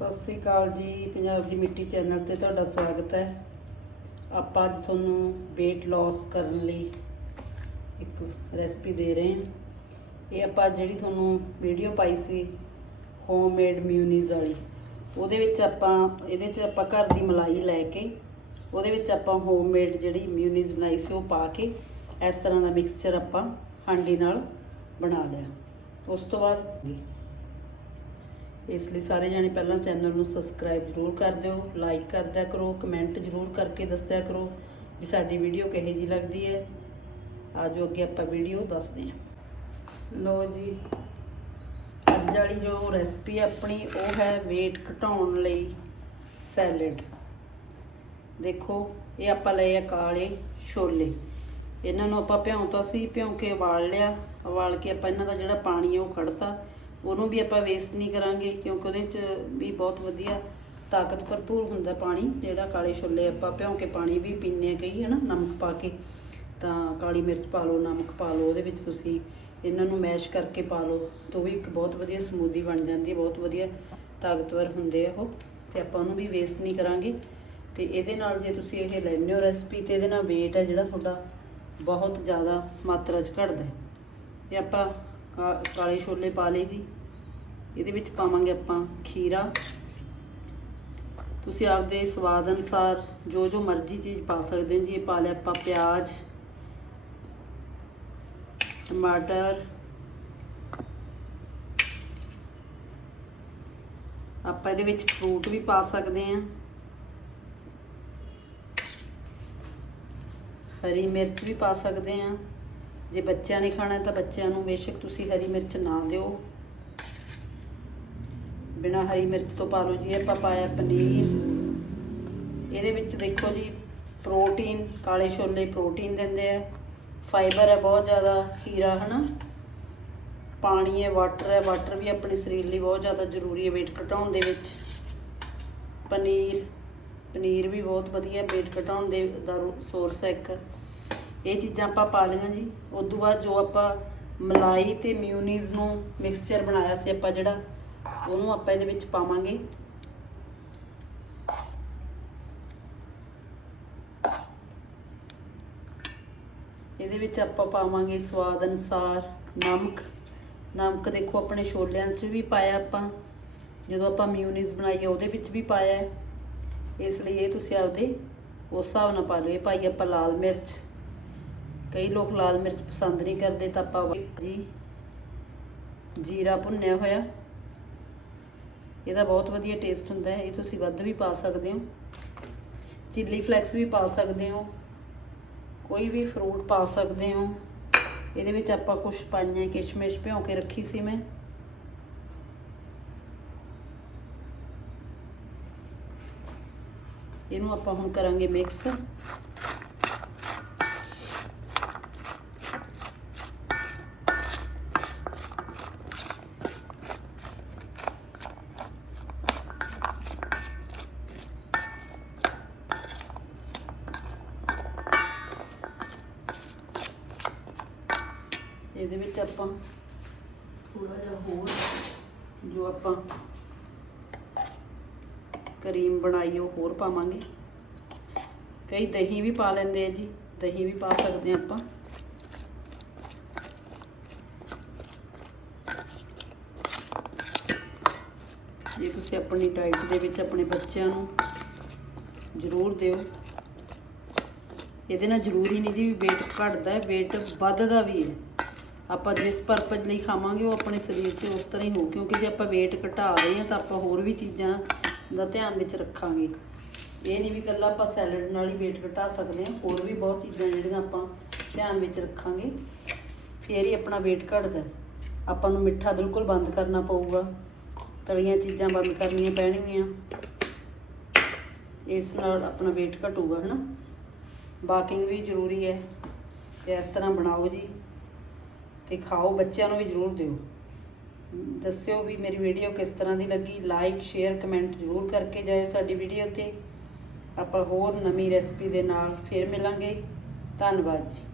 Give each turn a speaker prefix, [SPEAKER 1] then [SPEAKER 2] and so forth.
[SPEAKER 1] ਸਤਿ ਸ੍ਰੀ ਅਕਾਲ ਜੀ, ਪੰਜਾਬ ਦੀ ਮਿੱਟੀ ਚੈਨਲ ਤੇ ਤੁਹਾਡਾ ਸਵਾਗਤ ਹੈ। ਆਪਾਂ ਅੱਜ ਤੁਹਾਨੂੰ weight loss ਕਰਨ ਲਈ ਇੱਕ ਰੈਸਪੀ ਦੇ ਰਹੇ ਹਾਂ। ਇਹ ਆਪਾਂ ਜਿਹੜੀ ਤੁਹਾਨੂੰ ਵੀਡੀਓ ਪਾਈ ਸੀ ਹੋਮਮੇਡ ਮਿਊਨੀਜ਼ ਵਾਲੀ। ਉਹਦੇ ਵਿੱਚ ਆਪਾਂ, ਇਹਦੇ 'ਚ ਆਪਾਂ ਘਰ ਦੀ ਮਲਾਈ ਲੈ ਕੇ, ਉਹਦੇ ਵਿੱਚ ਆਪਾਂ ਹੋਮਮੇਡ ਜਿਹੜੀ ਮਿਊਨੀਜ਼ ਬਣਾਈ ਸੀ, ਉਹ ਪਾ ਕੇ, ਇਸ ਤਰ੍ਹਾਂ ਦਾ ਮਿਕਸਚਰ ਆਪਾਂ ਹਾਂਡੀ ਨਾਲ ਬਣਾ ਲਿਆ। ਉਸ ਤੋਂ ਬਾਅਦ ਇਸ ਲਈ ਸਾਰੇ ਜਾਣੇ ਪਹਿਲਾਂ ਚੈਨਲ ਨੂੰ ਸਬਸਕ੍ਰਾਈਬ ਜ਼ਰੂਰ ਕਰ ਦਿਓ ਲਾਈਕ ਕਰਦਿਆ ਕਰੋ ਕਮੈਂਟ ਜ਼ਰੂਰ ਕਰਕੇ ਦੱਸਿਆ ਕਰੋ ਵੀ ਸਾਡੀ ਵੀਡੀਓ ਕਿਹੋ ਜੀ ਲੱਗਦੀ ਹੈ। ਆਜੋ ਅੱਗੇ ਆਪਾਂ ਵੀਡੀਓ ਦੱਸਦੇ ਹਾਂ। ਲੋ ਜੀ, ਅੱਜ ਵਾਲੀ ਜੋ ਰੈਸਪੀ ਆਪਣੀ, ਉਹ ਹੈ weight ਘਟਾਉਣ ਲਈ ਸੈਲਡ ਦੇਖੋ, ਇਹ ਆਪਾਂ ਲਏ ਆ ਕਾਲੇ ਛੋਲੇ। ਇਹਨਾਂ ਨੂੰ ਆਪਾਂ ਭਿਉਂਤਾ ਸੀ ਭਿਉਂ ਕੇ ਉਬਾਲ ਲਿਆ। ਉਬਾਲ ਕੇ ਆਪਾਂ ਇਹਨਾਂ ਦਾ ਜਿਹੜਾ ਪਾਣੀ ਹੈ ਉਹ ਕੱਢਤਾ। ਉਹਨੂੰ ਵੀ ਆਪਾਂ ਵੇਸਟ ਨਹੀਂ ਕਰਾਂਗੇ, ਕਿਉਂਕਿ ਉਹਦੇ 'ਚ ਵੀ ਬਹੁਤ ਵਧੀਆ ਤਾਕਤ ਭਰਪੂਰ ਹੁੰਦਾ ਪਾਣੀ, ਜਿਹੜਾ ਕਾਲੇ ਛੋਲੇ ਆਪਾਂ ਭਿਉਂ ਕੇ ਪਾਣੀ ਵੀ ਪੀਂਦੇ ਆ ਕਈ, ਹਨਾ, ਨਮਕ ਪਾ ਕੇ। ਤਾਂ ਕਾਲੀ ਮਿਰਚ ਪਾ ਲਓ, ਨਮਕ ਪਾ ਲਓ, ਉਹਦੇ ਵਿੱਚ ਤੁਸੀਂ ਇਹਨਾਂ ਨੂੰ ਮੈਸ਼ ਕਰਕੇ ਪਾ ਲਓ, ਤਾਂ ਉਹ ਵੀ ਇੱਕ ਬਹੁਤ ਵਧੀਆ ਸਮੂਦੀ ਬਣ ਜਾਂਦੀ ਹੈ, ਬਹੁਤ ਵਧੀਆ ਤਾਕਤਵਰ ਹੁੰਦੇ ਆ ਉਹ, ਤੇ ਆਪਾਂ ਉਹਨੂੰ ਵੀ ਵੇਸਟ ਨਹੀਂ ਕਰਾਂਗੇ। ਤੇ ਇਹਦੇ ਨਾਲ ਜੇ ਤੁਸੀਂ ਇਹ ਲੈਂਦੇ ਹੋ ਰੈਸਪੀ ਤੇ ਇਹਦੇ ਨਾਲ weight ਹੈ ਜਿਹੜਾ ਤੁਹਾਡਾ ਬਹੁਤ ਜ਼ਿਆਦਾ ਮਾਤਰਾ 'ਚ ਘਟਦਾ ਹੈ। ਇਹ ਆਪਾਂ ਕਾ- ਕਾਲੇ ਛੋਲੇ ਪਾ ਲਏ ਜੀ ਇਹਦੇ ਵਿੱਚ ਪਾਵਾਂਗੇ ਆਪਾਂ ਖੀਰਾ। ਤੁਸੀਂ ਆਪਦੇ ਸਵਾਦ ਅਨੁਸਾਰ ਜੋ ਜੋ ਮਰਜ਼ੀ ਚੀਜ਼ ਪਾ ਸਕਦੇ ਹੋ। ਜੀ, ਇਹ ਪਾ ਲਿਆ ਆਪਾਂ ਪਿਆਜ਼, ਟਮਾਟਰ, ਆਪਾਂ ਇਹਦੇ ਵਿੱਚ ਫਰੂਟ ਵੀ ਪਾ ਸਕਦੇ ਹਾਂ। ਹਰੀ ਮਿਰਚ ਵੀ ਪਾ ਸਕਦੇ ਹਾਂ। ਜੇ ਬੱਚਿਆਂ ਨੇ ਖਾਣਾ ਤਾਂ ਬੱਚਿਆਂ ਨੂੰ ਬੇਸ਼ੱਕ ਤੁਸੀਂ ਹਰੀ ਮਿਰਚ ਨਾ ਦਿਓ। ਬਿਨਾ ਹਰੀ ਮਿਰਚ ਤੋਂ ਪਾ ਲਓ ਜੀ, ਆਪਾਂ ਪਾਇਆ ਪਨੀਰ। ਇਹਦੇ ਵਿੱਚ ਦੇਖੋ ਜੀ ਪ੍ਰੋਟੀਨ ਕਾਲੇ ਛੋਲੇ ਪ੍ਰੋਟੀਨ ਦਿੰਦੇ ਆ। ਫਾਈਬਰ ਹੈ ਬਹੁਤ ਜ਼ਿਆਦਾ, ਖੀਰਾ, ਹਨਾ? ਪਾਣੀ ਹੈ ਵਾਟਰ ਹੈ ਵਾਟਰ ਵੀ ਆਪਣੇ ਸਰੀਰ ਲਈ ਬਹੁਤ ਜ਼ਿਆਦਾ ਜ਼ਰੂਰੀ ਹੈ weight ਘਟਾਉਣ ਦੇ ਵਿੱਚ। ਪਨੀਰ ਪਨੀਰ ਵੀ ਬਹੁਤ ਵਧੀਆ weight ਘਟਾਉਣ ਦੇ, ਦਾ ਸੋਰਸ ਹੈ ਇੱਕ। ਇਹ ਚੀਜ਼ਾਂ ਆਪਾਂ ਪਾ ਲਈਆਂ ਜੀ। ਉਸ ਤੋਂ ਬਾਅਦ ਜੋ ਆਪਾਂ ਮਲਾਈ ਤੇ ਮਿਊਨੀਜ਼ ਨੂੰ ਮਿਕਸਚਰ ਬਣਾਇਆ ਸੀ ਆਪਾਂ ਜਿਹੜਾ ਉਹਨੂੰ ਆਪਾਂ ਇਹਦੇ ਵਿੱਚ ਪਾਵਾਂਗੇ। ਇਹਦੇ ਵਿੱਚ ਆਪਾਂ ਪਾਵਾਂਗੇ ਸਵਾਦ ਅਨੁਸਾਰ ਨਮਕ। ਨਮਕ ਦੇਖੋ ਆਪਣੇ ਛੋਲਿਆਂ 'ਚ ਵੀ ਪਾਇਆ ਆਪਾਂ। ਜਦੋਂ ਆਪਾਂ ਮਿਊਨੀਜ਼ ਬਣਾਈ ਉਹਦੇ ਵਿੱਚ ਵੀ ਪਾਇਆ ਇਸ ਲਈ ਇਹ ਤੁਸੀਂ ਆਪਦੇ ਉਸ ਹਿਸਾਬ ਨਾਲ ਪਾ ਲਓ। ਇਹ ਪਾਈ ਆਪਾਂ ਲਾਲ ਮਿਰਚ। ਕਈ ਲੋਕ ਲਾਲ ਮਿਰਚ ਪਸੰਦ ਨਹੀਂ ਕਰਦੇ ਤਾਂ ਆਪਾਂ ਜੀ। ਜੀਰਾ ਭੁੰਨਿਆ ਹੋਇਆ। ਇਹਦਾ ਬਹੁਤ ਵਧੀਆ ਟੇਸਟ ਹੁੰਦਾ ਹੈ। ਇਹ ਤੁਸੀਂ ਵੱਧ ਵੀ ਪਾ ਸਕਦੇ ਹੋ। ਚਿੱਲੀ ਫਲੈਕਸ ਵੀ ਪਾ ਸਕਦੇ ਹੋ। ਕੋਈ ਵੀ ਫਰੂਟ ਪਾ ਸਕਦੇ ਹੋ। ਇਹਦੇ ਵਿੱਚ ਆਪਾਂ ਕੁਝ ਪਾਈਆਂ, ਕਿਸ਼ਮਿਸ਼ ਭਿਉਂ ਕੇ ਰੱਖੀ ਸੀ ਮੈਂ। ਇਹਨੂੰ ਆਪਾਂ ਹੁਣ ਕਰਾਂਗੇ ਮਿਕਸ ਇਹਦੇ ਵਿੱਚ ਆਪਾਂ ਥੋੜਾ ਜਿਹਾ ਹੋਰ ਜੋ ਆਪਾਂ ਕਰੀਮ ਬਣਾਈ ਉਹ ਹੋਰ ਪਾਵਾਂਗੇ। ਕਈ ਦਹੀਂ ਵੀ ਪਾ ਲੈਂਦੇ ਆ ਜੀ, ਦਹੀਂ ਵੀ ਪਾ ਸਕਦੇ ਆ ਆਪਾਂ। ਜੇ ਤੁਸੀਂ ਆਪਣੀ ਡਾਈਟ ਦੇ ਵਿੱਚ ਆਪਣੇ ਬੱਚਿਆਂ ਨੂੰ ਜ਼ਰੂਰ ਦਿਓ। ਇਹਦੇ ਨਾਲ ਜ਼ਰੂਰੀ ਨਹੀਂ ਜੀ ਵੀ weight ਘਟਦਾ ਹੈ weight ਵੱਧਦਾ ਵੀ ਹੈ। ਆਪਾਂ ਜਿਸ ਪਰਪਸ ਲਈ ਖਾਵਾਂਗੇ ਉਹ ਆਪਣੇ ਸਰੀਰ ਤੇ ਉਸ ਤਰ੍ਹਾਂ ਹੀ ਹੋ ਕਿਉਂਕਿ ਜੇ ਆਪਾਂ weight ਘਟਾ ਰਹੇ ਹਾਂ ਤਾਂ ਆਪਾਂ ਹੋਰ ਵੀ ਚੀਜ਼ਾਂ ਦਾ ਧਿਆਨ ਵਿੱਚ ਰੱਖਾਂਗੇ। ਇਹ ਨਹੀਂ ਵੀ ਇਕੱਲਾ ਆਪਾਂ ਸੈਲਡ ਨਾਲ ਹੀ weight ਘਟਾ ਸਕਦੇ ਹਾਂ, ਹੋਰ ਵੀ ਬਹੁਤ ਚੀਜ਼ਾਂ ਜਿਹੜੀਆਂ ਆਪਾਂ ਧਿਆਨ ਵਿੱਚ ਰੱਖਾਂਗੇ। ਫੇਰ ਹੀ ਆਪਣਾ weight ਘਟਦਾ। ਆਪਾਂ ਨੂੰ ਮਿੱਠਾ ਬਿਲਕੁਲ ਬੰਦ ਕਰਨਾ ਪਊਗਾ। ਤਲੀਆਂ ਚੀਜ਼ਾਂ ਬੰਦ ਕਰਨੀਆਂ ਪੈਣਗੀਆਂ। ਇਸ ਨਾਲ ਆਪਣਾ weight ਘਟੂਗਾ, ਹਨਾ? ਬਾਕਿੰਗ ਵੀ ਜ਼ਰੂਰੀ ਹੈ। ਤੇ ਇਸ ਤਰ੍ਹਾਂ ਬਣਾਓ ਜੀ। ਤੇ ਖਾਓ, ਬੱਚਿਆਂ ਨੂੰ ਵੀ ਜ਼ਰੂਰ ਦਿਓ। ਦੱਸਿਓ ਵੀ ਮੇਰੀ ਵੀਡੀਓ ਕਿਸ ਤਰ੍ਹਾਂ ਦੀ ਲੱਗੀ। ਲਾਈਕ ਸ਼ੇਅਰ ਕਮੈਂਟ ਜ਼ਰੂਰ ਕਰਕੇ ਜਾਇਓ ਸਾਡੀ ਵੀਡੀਓ ਤੇ। ਆਪਾਂ ਹੋਰ ਨਵੀਂ ਰੈਸਪੀ ਦੇ ਨਾਲ ਫੇਰ ਮਿਲਾਂਗੇ। ਧੰਨਵਾਦ ਜੀ।